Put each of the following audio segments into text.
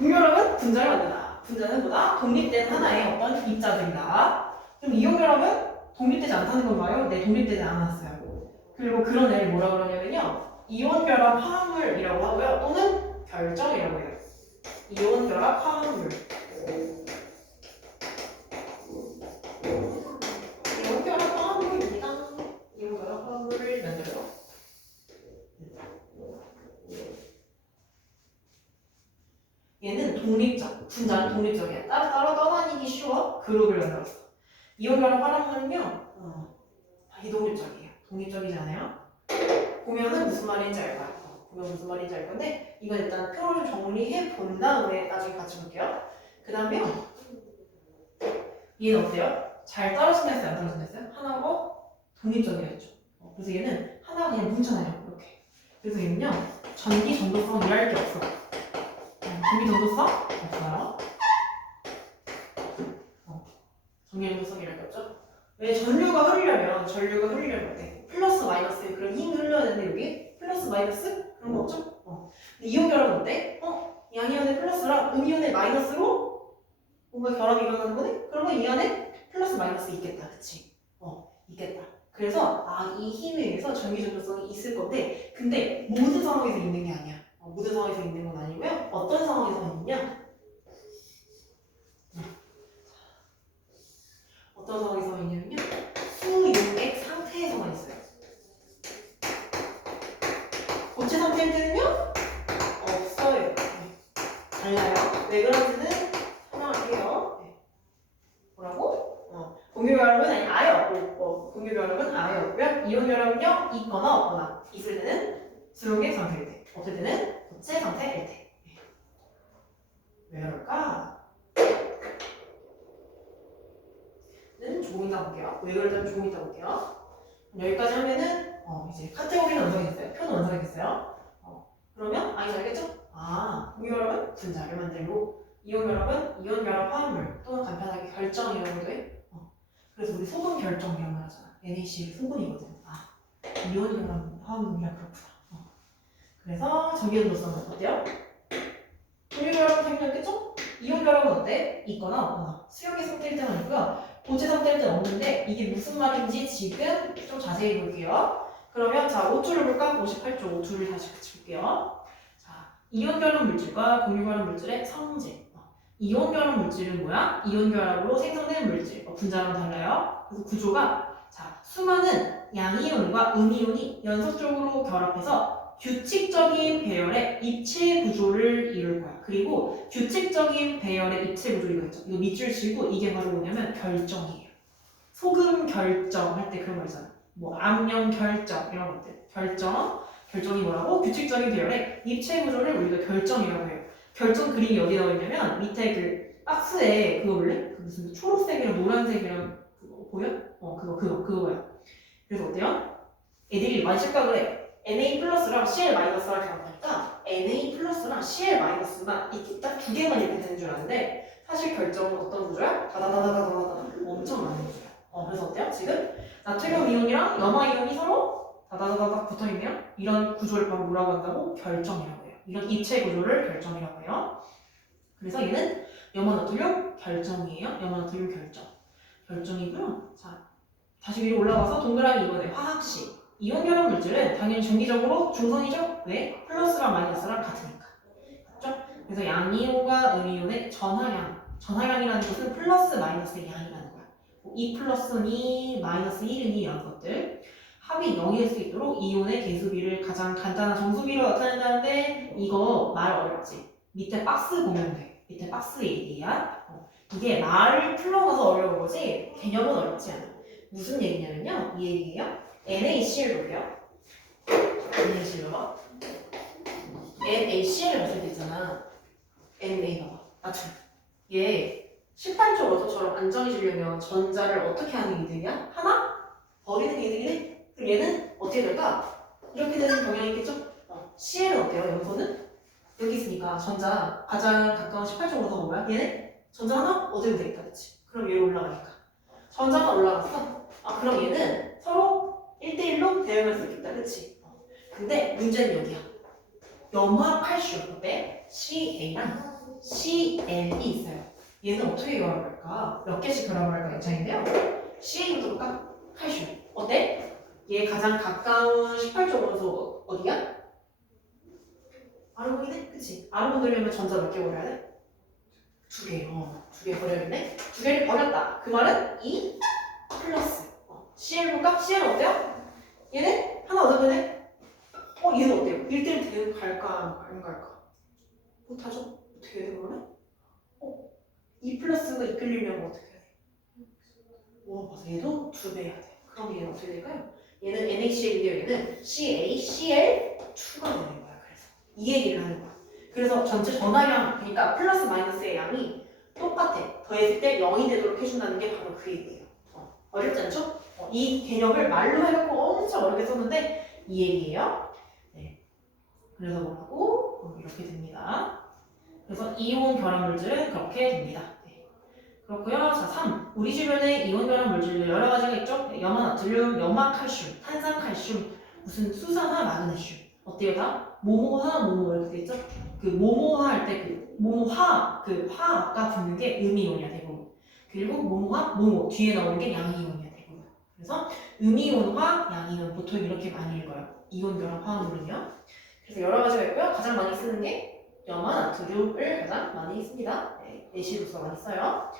동결합은 분자를 만든다. 분자는 뭐다? 독립된 하나의 어떤 입자들이다. 그럼 이온결합은 독립되지 않다는 건가요? 네, 독립되지 않았어요. 그리고 그런 애를 뭐라 그러냐면요. 이온결합 화합물이라고 하고요. 또는 결정이라고 해요. 이온결합 화합물. 이온결합 화합물입니다. 이온결합 화합물을 만들어요. 얘는 독립적, 분자는 독립적이야. 따로 떠다니기 쉬워. 그룹을 만들었어. 이온결합 화합물은요, 비독립적이에요. 독립적이지 않아요? 보면은 무슨 말인지 알 거야. 보면 무슨 말인지 알 건데, 이건 일단 표를 좀 정리해 본 다음에 나중에 같이 볼게요. 그 다음에요, 얘는 어때요? 잘 떨어진다 했어요? 안 떨어진다 했어요? 하나고 독립적이었죠. 그래서 얘는 하나가 그냥 뭉쳐나요. 이렇게. 그래서 얘는요, 전기 전도성 일할 게 없어. 전기 전도성 없어요. 전기 전도성 일할 게 없죠. 왜 전류가 흐르려면 어때? 플러스 마이너스 그런 힘이 흘러야 되는데 여기 플러스 마이너스 그런 거 없죠? 근데 이온 결합은 어때? 양이온의 플러스랑 음이온의 마이너스로 뭔가 결합이 일어나는 거네? 그러면 이 안에 플러스 마이너스 있겠다, 그치? 있겠다. 그래서 이 힘에 의해서 전기 전도성이 있을 건데, 근데 모든 상황에서 있는 게 아니야. 모든 상황에서 있는 건 아니고요. 어떤 상황에서 있냐? 어떤 상황에서 있냐면요. 수용액 상태에서만 있어요. 고체 상태일 때는요? 없어요. 달라요. 왜 그런지는 설명할게요. 뭐라고? 공유결합은 아예 없고, 공유결합은 아예 없고요. 이온결합은요, 있거나 없거나. 있을 때는 수용액 상태일 때, 없을 때는 고체 상태일 때. 왜 그럴까? 는 조금 이따 볼게요. 왜 그럴지 조금 이따 볼게요. 여기까지 하면은 이제 카테고리는 완성이 됐어요. 표는 완성이 됐어요. 그러면 이제 알겠죠? 공유결합은 분자를 만들고 이온결합은 이온결합 화합물 또는 간편하게 결정이라고도 해. 그래서 우리 소금 결정이라고 하잖아. NaCl 소금이거든. 이온결합 화합물이라 그렇구나. 그래서 전기전도성은 어때요? 공유결합은 당연히 알겠죠? 이온결합은 어때? 있거나 없거나. 수용의 상태일 때만 있고요. 고체 상태일 때는 없는데 이게 무슨 말인지 지금 좀 자세히 볼게요. 그러면 자 5초를 볼까? 58초 5초를 다시 같이 볼게요. 자 이온결합 물질과 공유결합 물질의 성질. 이온결합 물질은 뭐야? 이온결합으로 생성되는 물질. 분자랑 달라요. 그래서 구조가 자 수많은 양이온과 음이온이 연속적으로 결합해서 규칙적인 배열의 입체 구조를 이룰 거야. 그리고 규칙적인 배열의 입체 구조 이거 있죠. 이거 밑줄 치고 이게 바로 뭐냐면 결정이에요. 소금 결정할 때 그런 거 있잖아. 뭐 암염 결정 이런 것들. 결정이 뭐라고? 규칙적인 배열의 입체 구조를 우리가 결정이라고 해요. 결정 그림이 어디 나와 있냐면 밑에 그 박스에 그거 볼래? 그 무슨 초록색이랑 노란색이랑 그거 보여? 그거야. 그래서 어때요? 애들이 많이 착각을 해. Na 플러스랑 Cl 마이너스랑 결합하니까 Na 플러스랑 Cl 마이너스만 이렇게 딱 두 개만 이렇게 되는 줄 아는데 사실 결정은 어떤 구조야? 다다다다다다다 엄청 많은 구조야. 그래서 어때요? 지금 나트륨 이온이랑 염화 이온이 서로 다다다다닥 붙어있네요. 이런 구조를 바로 뭐라고 한다고? 결정이라고 해요. 이런 입체 구조를 결정이라고 해요. 그래서 얘는 염화나트륨 결정이에요. 염화나트륨 결정이고요. 자, 다시 위로 올라가서 동그라미 이번에 화학식. 이온결합 물질은 당연히 정기적으로 중성이죠? 왜? 플러스랑 마이너스랑 같으니까. 맞죠? 그래서 양이온과 음이온의 전하량이라는 것은 플러스 마이너스의 양이라는 거야. 2 플러스는 2, 마이너스 1은 2 이런 것들. 합이 0일 수 있도록 이온의 개수비를 가장 간단한 정수비로 나타낸다는데 이거 말 어렵지? 밑에 박스 보면 돼. 밑에 박스 얘기야. 이게 말을 풀어가서 어려운 거지 개념은 어렵지 않아. 무슨 얘기냐면요. 이 얘기예요. NaCl 볼게요. NaCl 봐봐. NaCl을 봤을 때 있잖아. Na 봐봐. 나트륨. 얘 실판적 원소처럼 안정해지려면 전자를 어떻게 하는 게 이득이야? 하나? 버리는 게 이득이네? 그럼 얘는 어떻게 될까? 이렇게 되는 경향이 있겠죠? Cl은 어때요? 염소는? 여기 있으니까 전자 가장 가까운 18쪽 원소가 뭐야? 얘는? 전자 하나 얻으면 되겠다. 그치? 그럼 얘로 올라가니까. 전자가 올라갔어. 그럼 얘는 서로 1대1로 대응할 수 있겠다. 그치? 근데 문제는 여기야. 염화 칼슘 어때? CA랑 CL이 있어요. 얘는 어떻게 결합을 할까? 몇 개씩 결합을 할까 예상인데요. CA부터 볼까? 칼슘. 어때? 얘 가장 가까운 18조 원소 어디야? 아르곤이네? 그치? 아르곤 들려면 전자 몇 개 버려야 돼? 두 개. 두 개 버려야겠네? 두 개를 버렸다. 그 말은 2 플러스. CL 볼까? CL 어때요? 얘는 하나 얻으면 얘는 어때요? 1대1 대응 갈까 안 갈까? 못하죠? 어떻게 해야 돼 그러면? 2 플러스가 이끌리려면 어떻게 해야 돼? 맞아. 얘도 2배 해야 돼. 그럼 얘는 어떻게 될까요? 얘는 NaCl인데요. 얘는 CaCl2가 되는 거야. 그래서 이 얘기를 하는 거야. 그래서 전체 전화량, 그러니까 플러스 마이너스의 양이 똑같아. 더했을 때 0이 되도록 해준다는 게 바로 그 얘기예요. 어렵지 않죠? 이 개념을 말로 해갖고 엄청 어렵게 썼는데 이 얘기예요. 네. 그래서 뭐라고? 이렇게 됩니다. 그래서 이온 결합 물질은 그렇게 됩니다. 네. 그렇고요. 자, 3. 우리 주변에 이온 결합 물질 여러 가지가 있죠? 네, 염화나트륨, 염화칼슘, 탄산칼슘, 무슨 수산화, 마그네슘. 어때요 다? 모모화, 모모 이렇게 돼 있죠? 그 모모화 할 때 그 모모화, 그 화 아까 붙는 게 음이온이야 대부분. 그리고 모모화, 모모 뒤에 나오는 게 양이온이야 대부분. 그래서 음이온화, 양이온 보통 이렇게 많이 읽어요. 이온 결합 화합물은요. 그래서 여러 가지가 있고요. 가장 많이 쓰는 게 염화나트륨을 가장 많이 씁니다. 네, 내시로서 많이 써요.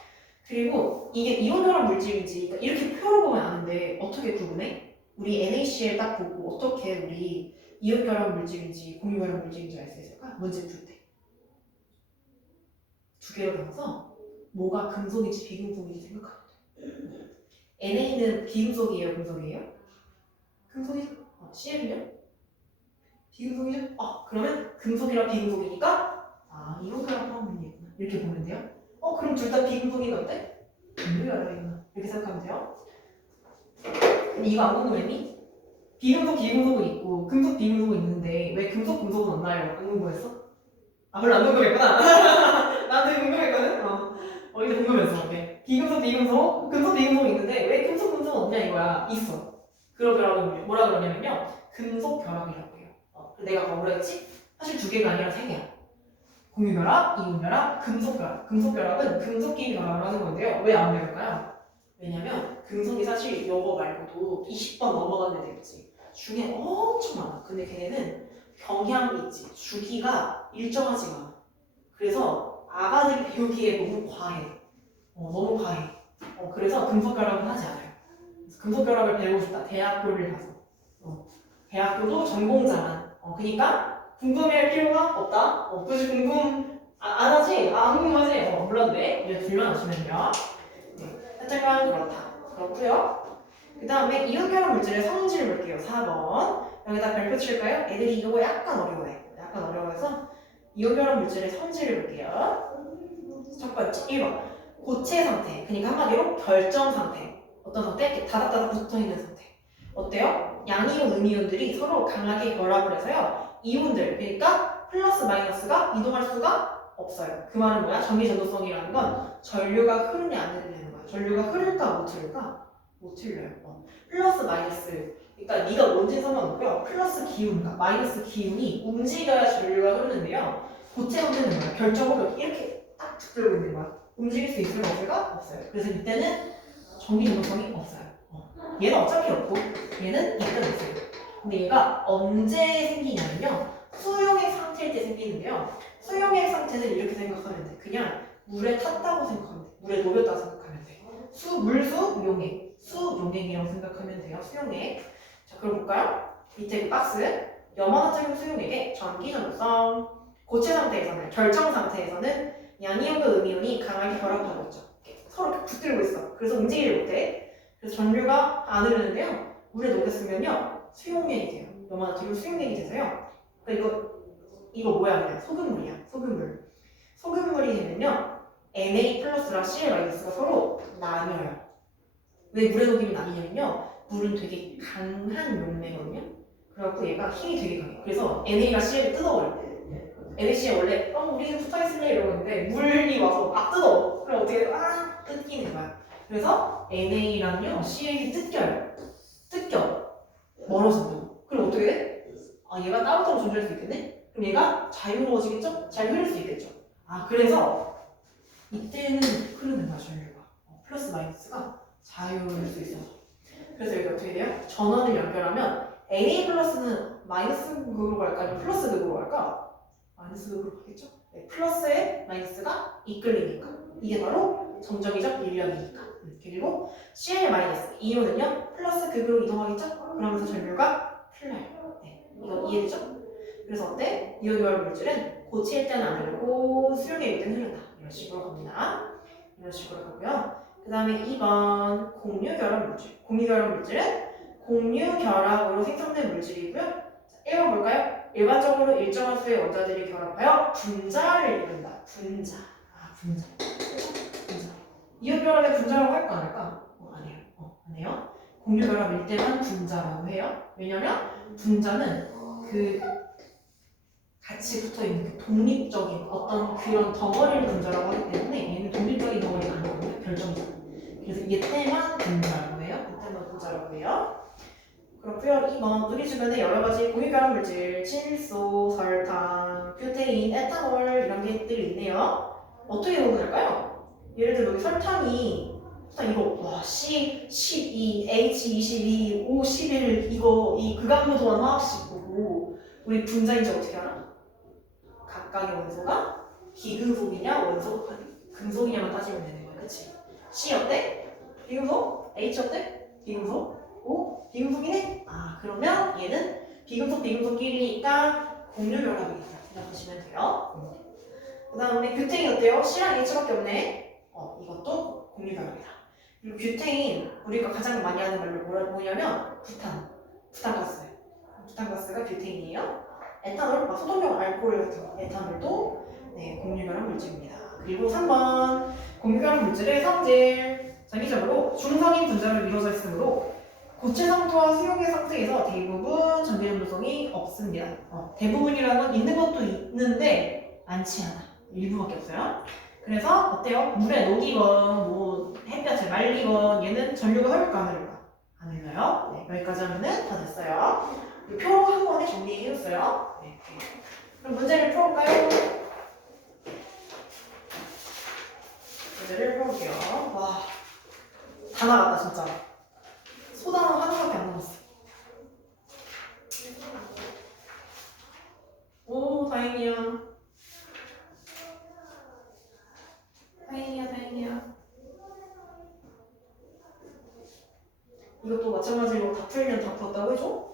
그리고 이게 이온 결합 물질인지 그러니까 이렇게 표로 보면 아는데 어떻게 구분해? 우리 NaCl 딱 보고 어떻게 우리 이온 결합 물질인지 공유 결합 물질인지 알 수 있을까? 문제 풀 때. 두 개로 나눠서 뭐가 금속인지 비금속인지 생각하면 돼. NA는 비금속이에요, 금속이에요? 금속이죠? CL은요? 비금속이죠? 그러면 금속이랑 비금속이니까 이온 결합 화합물이구나. 이렇게 보면 돼요. 그럼 둘 다 비금속이면 어때? 금속이구나. 이렇게 생각하면 돼요. 근데 이거 안 궁금했니? 비금속, 비금속은 있고 금속, 비금속은 있는데 왜 금속, 금속은 없나요? 안 궁금했어? 별로 안 궁금했구나. 나도 궁금했거든? 이제 궁금했어. 오케이. 비금속, 비금속, 금속, 비금속이 있는데 왜 금속, 금속은 없냐 이거야. 있어. 그런 결합은 뭐라 그러냐면요. 금속 결합이라고 해요. 내가 뭐라 했지? 사실 두 개가 아니라 세 개야. 공유 결합, 이온 결합, 금속 결합. 금속 결합은 금속끼리 결합을 하는 건데요. 왜 안 배울까요? 왜냐면 금속이 사실 요거 말고도 20번 넘어간 애들 있지. 중에 엄청 많아. 근데 걔네는 경향이 있지. 주기가 일정하지가 않아. 그래서 아가들이 배우기에 너무 과해. 너무 과해. 그래서 금속 결합은 하지 않아요. 그래서 금속 결합을 배우고 싶다. 대학교를 가서. 대학교도 전공자만. 그러니까 궁금해할 필요가 없다. 굳이 궁금 안 하지? 안 궁금하지? 몰라도 돼. 이제 둘러놓으시면요. 네, 살짝만 그렇다. 그렇고요. 그 다음에 이온 결합 물질의 성질을 볼게요. 4번. 여기다 별표 칠까요? 애들이 이거 약간 어려워해. 약간 어려워서 이온 결합 물질의 성질을 볼게요. 첫 번째 1번. 고체 상태. 그러니까 한마디로 결정 상태. 어떤 상태? 이렇게 다닥다닥 붙어있는 상태. 어때요? 양이온, 음이온들이 서로 강하게 결합을 해서요. 이온들, 그러니까 플러스 마이너스가 이동할 수가 없어요. 그 말은 뭐야? 전기전도성이라는 건 전류가 흐르냐 안 흐르냐는 거야. 전류가 흐를까 못 흐를까? 못 틀려요. 플러스 마이너스. 그러니까 네가 뭔지 상관없고요. 플러스 기운, 그러니까 마이너스 기운이 움직여야 전류가 흐르는데요. 고체 상태는 뭐야? 결정으로 이렇게 딱 붙들고 있는 거야. 움직일 수 있을 것가 없어요. 그래서 이때는 전기전도성이 없어요. 얘는 어차피 없고 얘는 일단 있어요. 근데 얘가 언제 생기냐면요. 수용액 상태일 때 생기는데요. 수용액 상태는 이렇게 생각하면 돼. 그냥 물에 탔다고 생각하면 돼. 물에 녹였다고 생각하면 돼. 물수, 용액. 수용액이라고 생각하면 돼요. 수용액. 자, 그럼 볼까요? 밑에 그 박스. 염화나트륨 수용액의 전기전도성. 고체 상태에서는, 결정 상태에서는 양이온과 음이온이 강하게 결합하고 있죠. 서로 이렇게 붙들고 있어. 그래서 움직이지 못해. 그래서 전류가 안 흐르는데요. 물에 녹였으면요. 수용액이 돼요. 염화나트륨 수용액이 돼서요. 그러니까 이거 뭐야? 그냥 소금물이야. 소금물. 소금물이 되면요. Na 플러스랑 Cl 마이너스가 서로 나뉘어요. 왜 물에 녹이면 나뉘냐면요. 물은 되게 강한 용매거든요. 그래갖고 얘가 힘이 되게 강해. 그래서 Na가 Cl을 뜯어버려. NaCl 원래 우리는 붙어있을래 이러고 있는데 물이 와서 막 뜯어. 그럼 어떻게 뜯기는 거야. 그래서 NA랑요 CL이 뜯겨요. 뜯겨. 멀어진다고. 그럼 어떻게 돼? 얘가 따로따로 존재할 수 있겠네? 그럼 그럼 얘가 자유로워지겠죠? 잘 흐를 수 있겠죠? 아, 그래서 이때는 흐르는 거야, 전류가. 플러스 마이너스가 자유로울 수 있어서. 그래서 여기 어떻게 돼요? 전원을 연결하면 NA 플러스는 마이너스 극으로 갈까? 아니면 플러스 극으로 갈까? 마이너스 극으로 가겠죠? 네, 플러스에 마이너스가 이끌리니까. 이게 바로 정적이적 인력이니까. 그리고 CL 마이너스 이온은요 플러스 극으로 이동하겠죠? 그러면서 전류가 흘러요. 네, 이거 이해되죠? 그래서 어때? 이온 결합 물질은 고칠 때는 안 흐르고 수용에 있을 때는 흐른다. 이런 식으로 갑니다. 이런 식으로 가고요. 그 다음에 2번 공유 결합 물질. 공유 결합 물질은 공유 결합으로 생성된 물질이고요. 자, 1번 볼까요? 일반적으로 일정한 수의 원자들이 결합하여 분자를 이룬다. 분자. 아, 분자. 분자. 이온 결합의 분자라고 할까 안 할까? 안 해요. 안 해요. 공유 결합일 때만 분자라고 해요. 왜냐면 분자는 그 같이 붙어 있는 그 독립적인 어떤 그런 덩어리를 분자라고 하기 때문에 얘는 독립적인 덩어리가 아니거든요. 결정적. 그래서 얘때만 분자라고 해요. 얘때만 분자라고 해요. 그렇고요. 2번 우리 주변에 여러 가지 공유결합 물질, 질소, 설탕, 뷰테인, 에탄올 이런 것들이 있네요. 어떻게 구분할까요? 예를 들어 여기 설탕이 이거 와 C12, H22, O11 이거 이 극악무도한 화학식 보고 우리 분자인지 어떻게 알아? 각각의 원소가 비금속이냐 원소 금속이냐만 따지면 되는 거야, 그렇지? C 어때? 비금속? H 어때? 비금속? O 비금속이네? 아 그러면 얘는 비금속끼리니까 공유 결합이겠다. 이렇게 보시면 돼요. 그 다음에 뷰테인 어때요? C랑 H밖에 없네. 이것도 공유 결합이다. 그리고 뷰테인 우리가 가장 많이 하는 말로 뭐냐면 부탄가스. 부탄가스가 뷰테인이에요. 에탄올, 소독용 알코올 같은 거, 에탄올도 네, 공유결합 물질입니다. 그리고 3번 공유결합 물질의 성질 장기적으로 중성인 분자로 이루어져 있으므로 고체 상태와 수용의 상태에서 대부분 전기전도성이 없습니다. 대부분이라는 건 있는 것도 있는데 많지 않아. 일부밖에 없어요. 그래서 어때요? 물에 녹이건 뭐 햇볕에 말리건 얘는 전류가 흐를까 안 흐를까? 안 흘러요. 네, 여기까지 하면은 다 됐어요. 표 한 번에 정리해줬어요. 네. 그럼 문제를 풀어볼까요? 문제를 풀어볼게요. 와, 다 나갔다 진짜. 소단어 하나밖에 안 남았어. 오, 다행이야. 다행이야. 이것도 마찬가지로 다 풀면 다 풀었다고 해줘?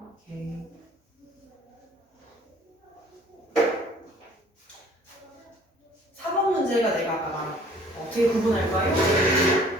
오케이. 4번 문제가 내가 아까 말한 어떻게 구분할까요?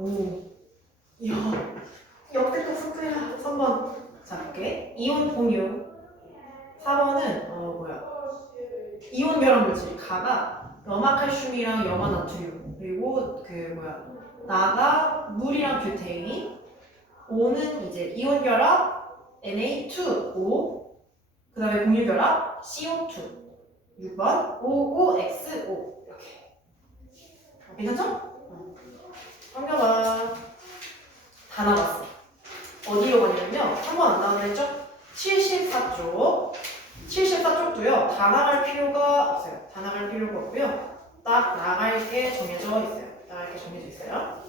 오. 이야. 역대급 숙제야. 3번. 자, 볼게. 이온 공유. 4번은 이온 결합 물질. 가가 염화칼슘이랑 염화나트륨. 그리고 나가 물이랑 뷰테인. O는 이제 이온 결합 Na2O. 그 다음에 공유 결합 CO2. 6번 OOXO. 이렇게. 괜찮죠? 넘겨봐. 다 나왔어. 어디로 가냐면요. 한 번 안 나왔나 했죠? 74쪽. 74쪽도요. 다 나갈 필요가 없어요. 다 나갈 필요가 없고요. 딱 나갈 게 정해져 있어요. 나갈 게 정해져 있어요.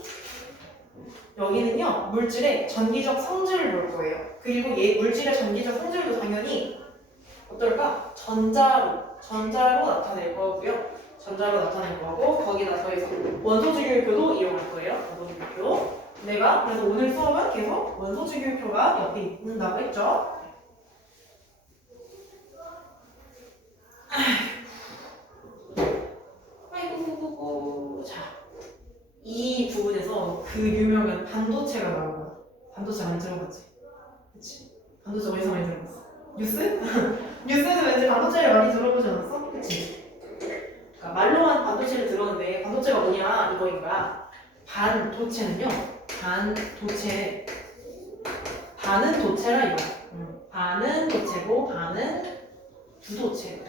여기는요. 물질의 전기적 성질을 볼 거예요. 그리고 물질의 전기적 성질도 당연히 어떨까? 전자로 나타낼 거고요. 전자로 나타낼 거고 거기다 더해서 원소주기율표도 이용할 거예요. 원소주기율표. 내가 그래서 오늘 수업은 계속 원소주기율표가 옆에 있는다고 했죠. 아이고. 자, 이 부분에서 그 유명한 반도체가 나온 거야. 반도체 많이 들어봤지? 그치? 반도체 어디서 많이 들어봤어? 뉴스? 뉴스에서 왠지 반도체를 많이 들어보지 않았어? 그치? 그러니까 말로만 반도체를 들었는데 반도체가 뭐냐 이거인 거야. 반도체는요. 반은 도체라 이거야. 반은 도체고 반은 부도체.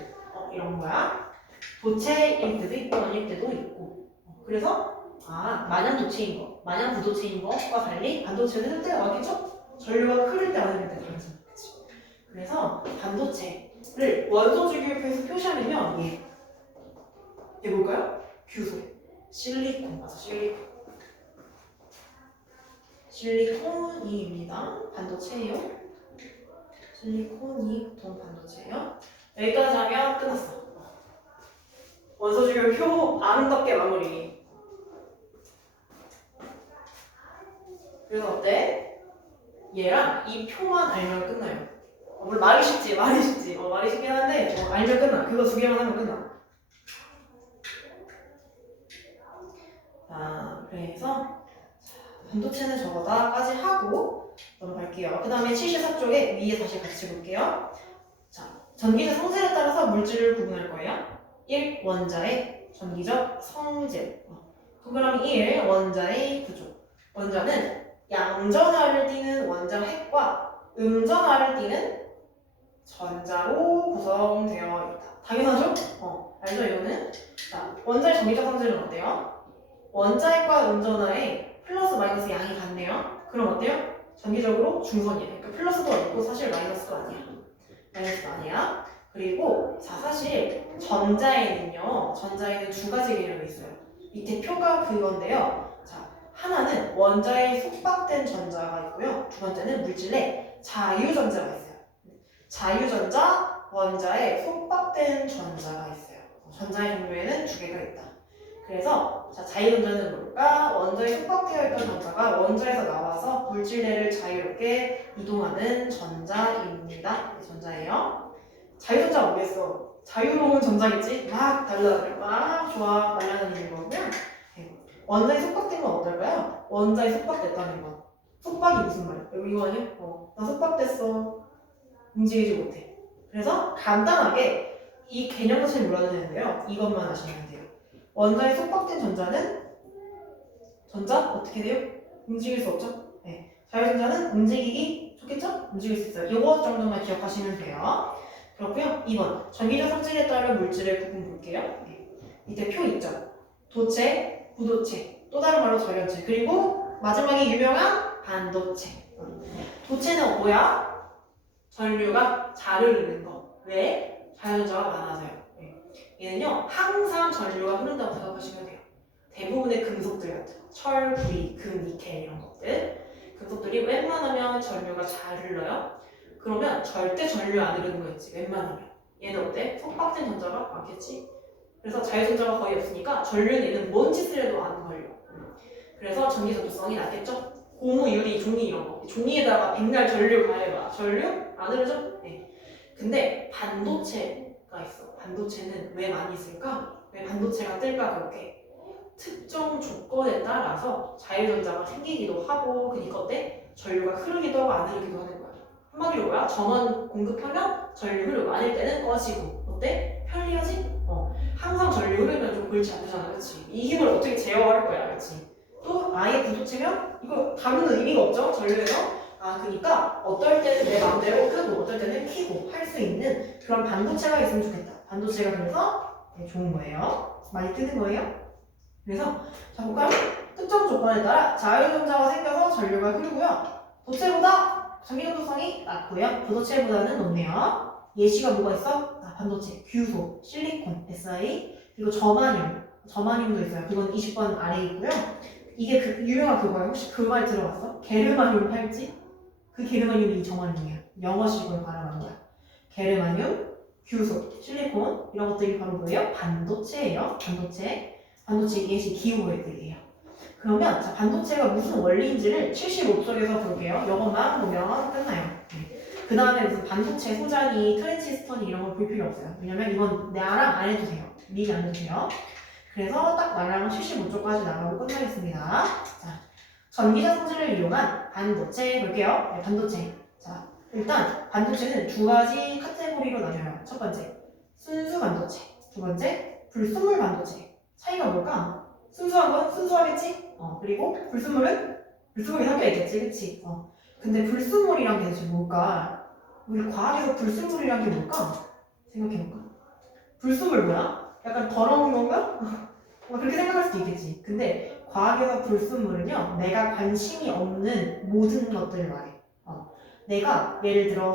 이런 거야. 도체일 때도 있고 아닐 때도 있고. 그래서 마냥 도체인 거, 마냥 부도체인 거와 달리 반도체는 흐를 때가 많겠죠? 전류가 흐를 때 안 흐를 때 다르잖아. 그치? 그래서 반도체를 원소주기율표에서 표시하면요. 얘 뭘까요? 규소. 실리콘. 맞아, 실리콘입니다. 반도체예요. 실리콘이 보통 반도체예요. 여기까지 하면 끝났어. 원소주기율표 아름답게 마무리. 그래서 어때? 얘랑 이 표만 알면 끝나요. 물론 말이 쉽지. 말이 쉽긴 한데 알면 끝나. 그거 두 개만 하면 끝나. 자, 그래서 반도체는 저거다까지 하고 넘어갈게요. 그 다음에 74쪽에 위에 다시 같이 볼게요. 자, 전기적 성질에 따라서 물질을 구분할 거예요. 1. 원자의 전기적 성질. 동그라미 1. 원자의 구조. 원자는 양전하를 띠는 원자 핵과 음전하를 띠는 전자로 구성되어 있다. 당연하죠? 알죠 이거는? 자, 원자의 전기적 성질은 어때요? 원자핵과 음전하에 플러스 마이너스 양이 같네요. 그럼 어때요? 전기적으로 중선이에요. 그러니까 플러스도 아니고 사실 마이너스도 아니야. 마이너스도 아니야. 그리고 사실 전자에는 두 가지 개념이 있어요. 밑에 표가 그건데요. 자, 하나는 원자에 속박된 전자가 있고요. 두 번째는 물질 내 자유전자가 있어요. 자유전자, 원자에 속박된 전자가 있어요. 전자의 종류에는 두 개가 있다. 그래서 자유전자는 뭘까? 원자에 속박되어 있던 전자가 원자에서 나와서 물질 내를 자유롭게 이동하는 전자입니다. 전자예요. 자유전자가 뭐겠어? 자유로운 전자겠지? 막 달려다녀. 막 좋아. 날아다니는 거고요. 원자에 속박된 건 어떨까요? 원자에 속박됐다는 건. 속박이 무슨 말이야? 이거 아니야? 나 속박됐어. 움직이지 못해. 그래서 간단하게 이 개념 자체를 몰라도 되는데요. 이것만 아시면 돼요. 원자에 속박된 전자는 어떻게 돼요? 움직일 수 없죠? 네. 자유전자는 움직이기 좋겠죠? 움직일 수 있어요. 이거 정도만 기억하시면 돼요. 그렇고요. 2번 전기적 성질에 따른 물질의 구분 볼게요. 네. 밑에 표 있죠? 도체, 부도체, 또 다른 말로 절연체, 그리고 마지막에 유명한 반도체. 도체는 뭐야? 전류가 잘 흐르는 거. 왜? 자유전자가 많아서요. 얘는요 항상 전류가 흐른다고 생각하시면 돼요. 대부분의 금속들 같은 거, 철, 구리, 금, 니켈 이런 것들 금속들이 웬만하면 전류가 잘 흘러요. 그러면 절대 전류 안 흐르는 거 있지. 웬만하면 얘는 어때? 속박된 전자가 많겠지. 그래서 자유전자가 거의 없으니까 전류는 얘는 뭔 짓을 해도 안 걸려. 그래서 전기 전도성이 낮겠죠. 고무, 유리, 종이 이런 거. 종이에다가 백날 전류 가해봐. 전류 안 흐르죠? 네. 근데 반도체가 있어. 반도체는 왜 많이 있을까? 왜 반도체가 뜰까 그렇게? 특정 조건에 따라서 자유전자가 생기기도 하고 그러니까 어때? 전류가 흐르기도 하고 안 흐르기도 하는 거야. 한마디로 뭐야? 전원 공급하면 전류 흐르고 아닐 때는 꺼지고 어때? 편리하지? 항상 전류 흐르면 좀 골치 아프잖아, 그렇지? 이 힘을 어떻게 제어할 거야, 그렇지? 또 아예 부도체면 이거 다루는 의미가 없죠, 전류에서. 그러니까 어떨 때는 내 마음대로 끄고 어떨 때는 켜고 할 수 있는 그런 반도체가 있으면 좋겠다. 반도체가 그래서 좋은 거예요. 많이 뜨는 거예요. 그래서 자 볼까요? 특정 조건에 따라 자유전자가 생겨서 전류가 흐르고요. 도체보다 전기전도성이 낮고요. 부도체보다는 높네요. 예시가 뭐가 있어? 반도체, 규소, 실리콘, Si, 그리고 저마늄도 있어요. 그건 20번 아래에 있고요. 이게 그 유명한 그거예요. 혹시 그 말 들어봤어? 게르마늄 팔찌? 그 게르마늄이 이 저마늄이야. 영어식으로 발음한 거야. 게르마늄, 규소, 실리콘 이런 것들이 바로 뭐예요? 반도체예요. 반도체 예시 기호애들이에요. 그러면 자, 반도체가 무슨 원리인지를 75쪽에서 볼게요. 이것만 보면 끝나요. 그 다음에 무슨 반도체 소자니, 트랜지스터니 이런 걸 볼 필요 없어요. 왜냐면 이건 나랑 안 해도 돼요. 미리 안 해도 돼요. 그래서 딱 나랑 75쪽까지 나가고 끝나겠습니다. 자, 전기자 성질을 이용한 반도체 볼게요. 네, 반도체. 자, 일단 반도체는 두 가지 카테고리로 나뉘어요. 첫 번째, 순수 반도체. 두 번째, 불순물 반도체. 차이가 뭘까? 순수한 건 순수하겠지? 그리고 불순물이 섞여 있겠지, 그치? 근데 불순물이란 게 도대체 뭘까? 우리 과학에서 불순물이란 게 뭘까? 생각해볼까? 불순물 뭐야? 약간 더러운 건가? 그렇게 생각할 수도 있겠지. 근데 과학에서 불순물은요, 내가 관심이 없는 모든 것들을 말해. 내가 예를 들어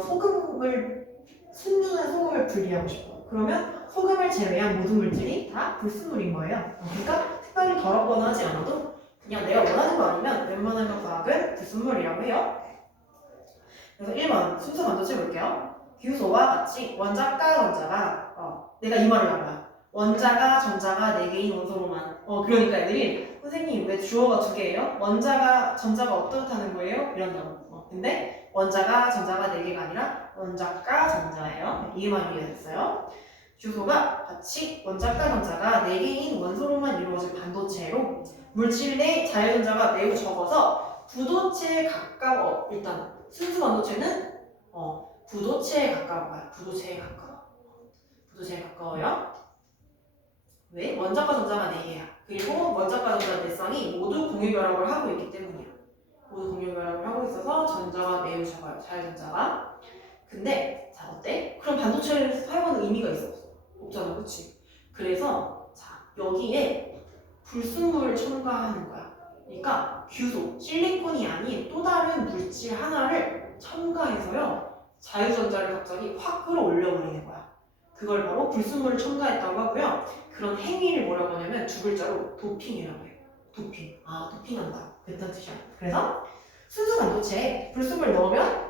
순수한 소금을 분리하고 싶어. 그러면 소금을 제외한 모든 물질이 다 불순물인 거예요. 그러니까 특별히 더럽거나 하지 않아도 그냥 내가 원하는 거 아니면 웬만한 과학은 불순물이라고 해요. 그래서 1번 순수 반도체 볼게요. 규소와 같이 원자가 전자가 내가 이 말을 알아요. 원자가 전자가 4개인 원소로만 그러니까 애들이 선생님 왜 주어가 2개예요? 원자가 전자가 어떻다는 거예요? 이런다고. 근데 원자가 전자가 4개가 아니라 원자가 전자예요. 이 말이 이해됐어요? 규소가 같이 원자가 전자가 4개인 원소로만 이루어진 반도체로 물질 내 자유전자가 매우 적어서 부도체에 가까워. 일단 순수 반도체는 부도체에 가까워요. 부도체에 가까워요. 왜? 원자과 전자가 4개야. 그리고 원자과 전자 내성이 모두 공유결합을 하고 있기 때문이야. 모두 공유결합을 하고 있어서 전자가 매우 적어요. 자유전자가. 근데 자 어때? 그럼 반도체를 사용하는 의미가 있어? 없잖아, 그치? 그래서 자 여기에 불순물을 첨가하는 거야. 그러니까 규소, 실리콘이 아닌 또 다른 물질 하나를 첨가해서요 자유전자를 갑자기 확 끌어올려버리는 거야. 그걸 바로 불순물을 첨가했다고 하고요. 그런 행위를 뭐라고 하냐면 2글자로 도핑이라고 해요. 도핑. 도핑한다. 그랬던 뜻이야. 그래서 순수 반도체에 불순물 넣으면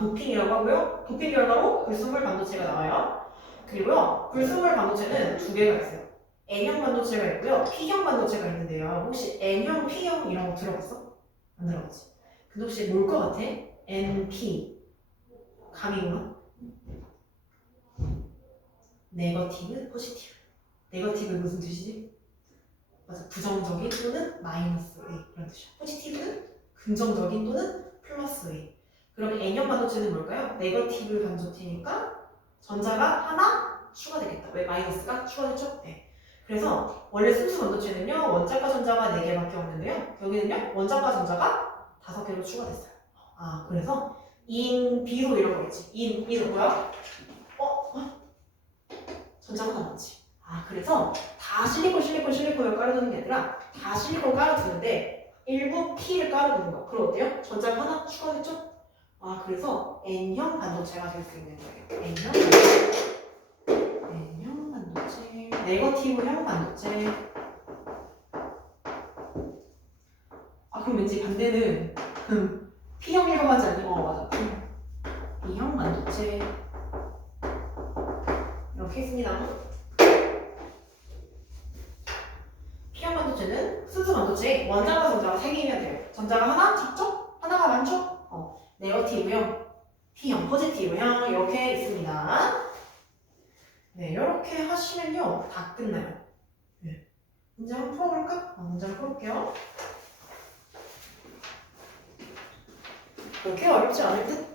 도핑이라고 하고요. 도핑 결과로 불순물 반도체가 나와요. 그리고요 불순물 반도체는 2개가 있어요. N형 반도체가 있고요. P형 반도체가 있는데요. 혹시 N형, P형 이런 거 들어봤어? 안 들어봤지? 근데 혹시 뭘 것 같아? NP 감이 오나? 네거티브, 포지티브. 네거티브 무슨 뜻이지? 맞아, 부정적인 또는 마이너스 A 이런 뜻이야. 포지티브는 긍정적인 또는 플러스 A. 그럼 N형 반도체는 뭘까요? 네거티브 반도체니까 전자가 하나 추가되겠다. 왜? 마이너스가 추가됐죠? 네. 그래서 원래 순수 반도체는요 원자과 전자가 4개밖에 없는데요 여기는요 원자과 전자가 5개로 추가됐어요. 그래서 인, 비소 이런 거 있지. 인은 뭐야? 전자가 남았지. 그래서 다 실리콘을 깔아두는 게 아니라 다 실리콘 깔아두는데 일부 P를 깔아두는 거. 그럼 어때요? 전자가 하나 추가됐죠? 그래서 N형 반도체가 될 수 있는 거예요. N형 반도체, 네거티브형 반도체. 그럼 왠지 반대는 P형이라고 하지 않니? 맞아. B형 반도체 이렇게 했습니다. P형 반도체는 순수 반도체에 원자과 전자가 3개이면 돼요. 전자가 하나 적죠? 하나가 많죠? 네거티브형, P형, 포지티브형 이렇게 있습니다. 네, 이렇게 하시면요 다 끝나요. 네. 문제 한번 풀어볼까? 문제 한번 풀어볼게요. 그렇게 어렵지 않을 듯?